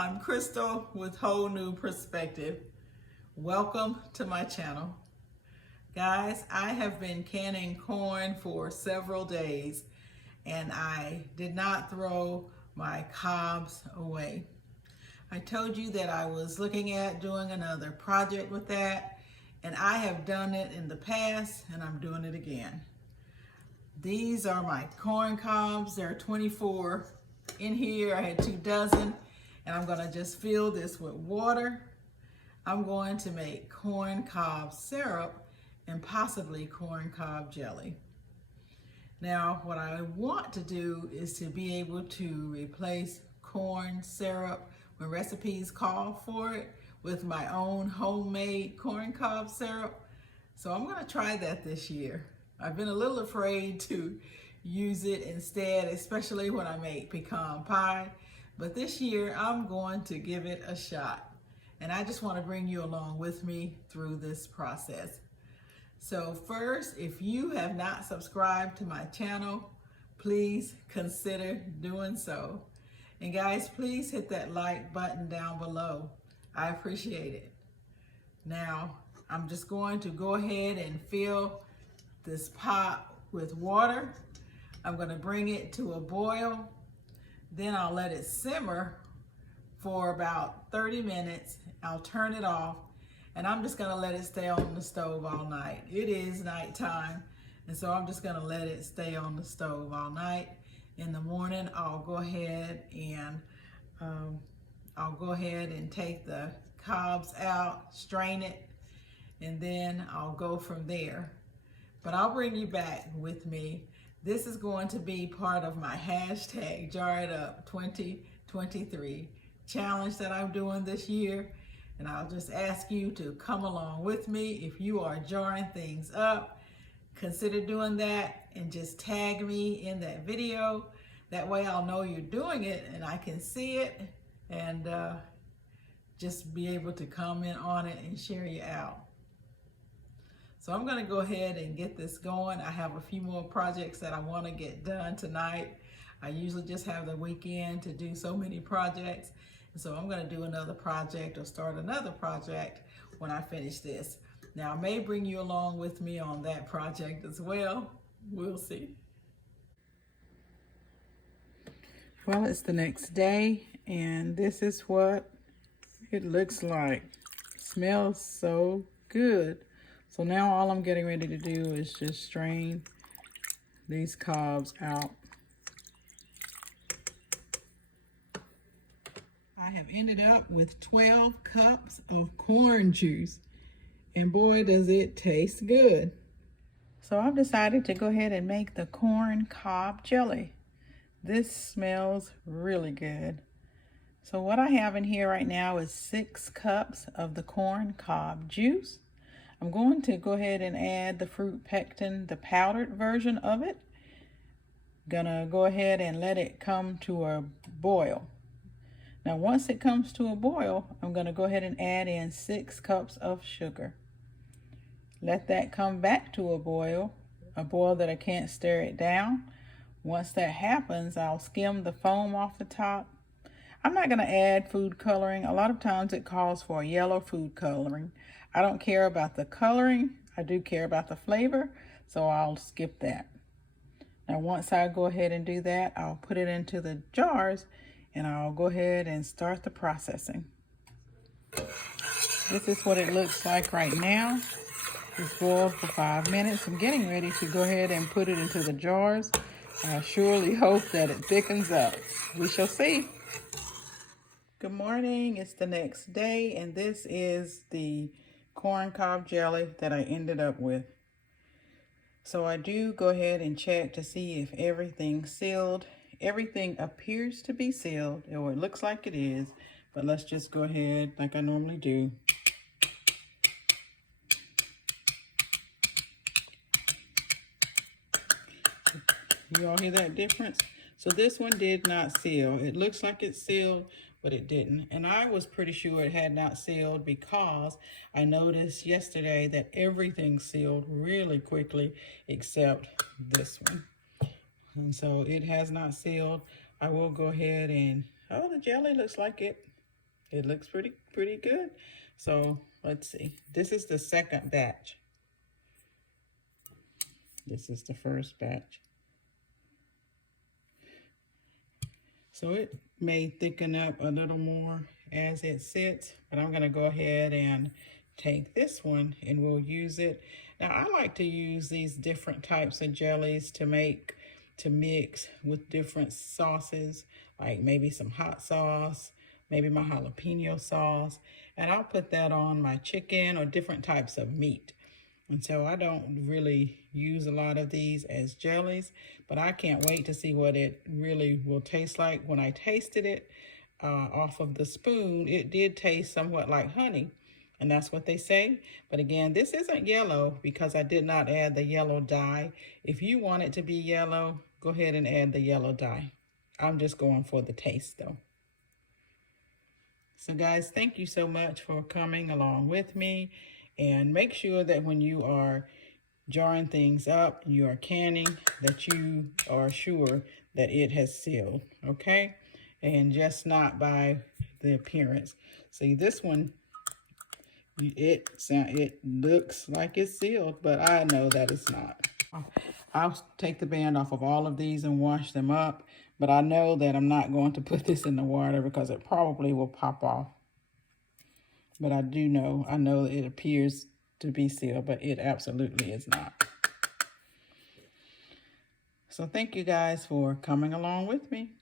I'm Crystal with Whole New Perspective. Welcome to my channel. Guys, I have been canning corn for several days and I did not throw my cobs away. I told you that I was looking at doing another project with that, and I have done it in the past and I'm doing it again. These are my corn cobs. There are 24 in here. I had 2 dozen, and I'm gonna just fill this with water. I'm going to make corn cob syrup and possibly corn cob jelly. Now, what I want to do is to be able to replace corn syrup when recipes call for it with my own homemade corn cob syrup. So I'm gonna try that this year. I've been a little afraid to use it instead, especially when I make pecan pie. But this year, I'm going to give it a shot. And I just want to bring you along with me through this process. So first, if you have not subscribed to my channel, please consider doing so. And guys, please hit that like button down below. I appreciate it. Now, I'm just going to go ahead and fill this pot with water. I'm going to bring it to a boil. Then I'll let it simmer for about 30 minutes. I'll turn it off and I'm just going to let it stay on the stove all night. It is nighttime, and so I'm just going to let it stay on the stove all night. In the morning, I'll go ahead and take the cobs out, strain it, and then I'll go from there. But I'll bring you back with me. This is going to be part of my hashtag Jar It Up 2023 challenge that I'm doing this year. And I'll just ask you to come along with me. If you are jarring things up, consider doing that and just tag me in that video. That way I'll know you're doing it and I can see it and just be able to comment on it and share you out. So I'm gonna go ahead and get this going. I have a few more projects that I wanna get done tonight. I usually just have the weekend to do so many projects. And so I'm gonna do another project or start another project when I finish this. Now I may bring you along with me on that project as well. We'll see. Well, it's the next day and this is what it looks like. It smells so good. So now all I'm getting ready to do is just strain these cobs out. I have ended up with 12 cups of corn juice, and boy does it taste good. So I've decided to go ahead and make the corn cob jelly. This smells really good. So what I have in here right now is 6 cups of the corn cob juice. I'm going to go ahead and add the fruit pectin, the powdered version of it. Gonna go ahead and let it come to a boil. Now once it comes to a boil, I'm gonna go ahead and add in 6 cups of sugar. Let that come back to a boil that I can't stir it down. Once that happens, I'll skim the foam off the top. I'm not gonna add food coloring. A lot of times it calls for yellow food coloring. I don't care about the coloring. I do care about the flavor, so I'll skip that. Now once I go ahead and do that, I'll put it into the jars and I'll go ahead and start the processing. This is what it looks like right now. It's boiled for 5 minutes. I'm getting ready to go ahead and put it into the jars. I surely hope that it thickens up. We shall see. Good morning, it's the next day and this is the corn cob jelly that I ended up with. So I do go ahead and check to see if everything's sealed. Everything appears to be sealed, or it looks like it is, but let's just go ahead like I normally do. You all hear that difference? So this one did not seal. It looks like it's sealed, but it didn't. And I was pretty sure it had not sealed because I noticed yesterday that everything sealed really quickly except this one. And so it has not sealed. I will go ahead and, oh, the jelly looks like it It looks pretty good. So let's see. This is the second batch. This is the first batch. So it may thicken up a little more as it sits, but I'm going to go ahead and take this one and we'll use it. Now I like to use these different types of jellies to mix with different sauces, like maybe some hot sauce, maybe my jalapeno sauce, and I'll put that on my chicken or different types of meat. And so I don't really use a lot of these as jellies, but I can't wait to see what it really will taste like. When I tasted it off of the spoon, it did taste somewhat like honey, and that's what they say. But again, this isn't yellow because I did not add the yellow dye. If you want it to be yellow, go ahead and add the yellow dye. I'm just going for the taste though. So guys, thank you so much for coming along with me. And make sure that when you are jarring things up, you are canning, that you are sure that it has sealed, okay? And just not by the appearance. See, this one, it looks like it's sealed, but I know that it's not. I'll take the band off of all of these and wash them up, but I know that I'm not going to put this in the water because it probably will pop off. But I know it appears to be sealed, but it absolutely is not. So thank you guys for coming along with me.